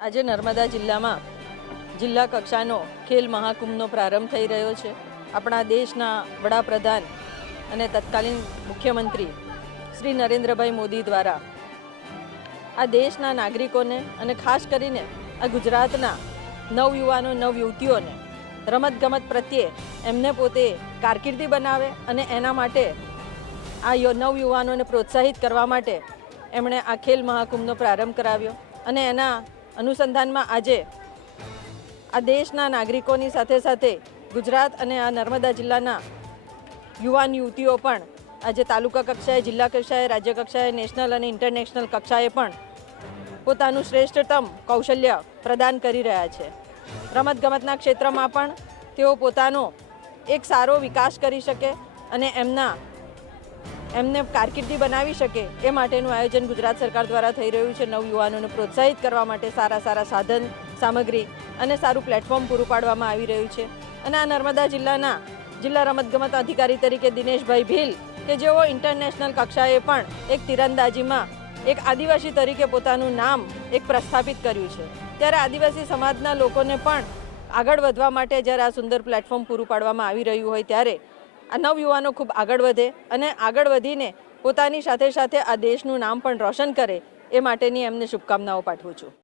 આજે નર્મદા જિલ્લામાં જિલ્લા કક્ષાનો ખેલ મહાકુંભનો પ્રારંભ થઈ રહ્યો છે. આપણા દેશના વડાપ્રધાન અને તત્કાલીન મુખ્યમંત્રી શ્રી નરેન્દ્રભાઈ મોદી દ્વારા આ દેશના નાગરિકોને અને ખાસ કરીને આ ગુજરાતના નવયુવાનો, નવયુવતીઓને રમતગમત પ્રત્યે એમને પોતે કારકિર્દી બનાવે અને એના માટે આ નવયુવાનોને પ્રોત્સાહિત કરવા માટે એમણે આ ખેલ મહાકુંભનો પ્રારંભ કરાવ્યો અને એના અનુસંધાનમાં આજે આ દેશના નાગરિકોની સાથે સાથે ગુજરાત અને આ નર્મદા જિલ્લાના યુવાન યુવતીઓ પણ આજે તાલુકા કક્ષાએ, જિલ્લા કક્ષાએ, રાજ્ય કક્ષાએ, નેશનલ અને ઇન્ટરનેશનલ કક્ષાએ પણ પોતાનું શ્રેષ્ઠતમ કૌશલ્ય પ્રદાન કરી રહ્યા છે. રમતગમતના ક્ષેત્રમાં પણ તેઓ પોતાનો એક સારો વિકાસ કરી શકે અને એમના એમને કારકિર્દી બનાવી શકે એ માટેનું આયોજન ગુજરાત સરકાર દ્વારા થઈ રહ્યું છે. નવયુવાનોને પ્રોત્સાહિત કરવા માટે સારા સારા સાધન, સામગ્રી અને સારું પ્લેટફોર્મ પૂરું પાડવામાં આવી રહ્યું છે. અને આ નર્મદા જિલ્લાના જિલ્લા રમતગમત અધિકારી તરીકે દિનેશભાઈ ભીલ કે જેઓ ઇન્ટરનેશનલ કક્ષાએ પણ એક તીરંદાજીમાં, એક આદિવાસી તરીકે પોતાનું નામ એક પ્રસ્થાપિત કર્યું છે. ત્યારે આદિવાસી સમાજના લોકોને પણ આગળ વધવા માટે જ્યારે આ સુંદર પ્લેટફોર્મ પૂરું પાડવામાં આવી રહ્યું હોય ત્યારે આ નવયુવાનો ખૂબ આગળ વધે અને આગળ વધીને પોતાની સાથે સાથે આ દેશનું નામ પણ રોશન કરે એ માટેની એમને શુભકામનાઓ પાઠવું છું.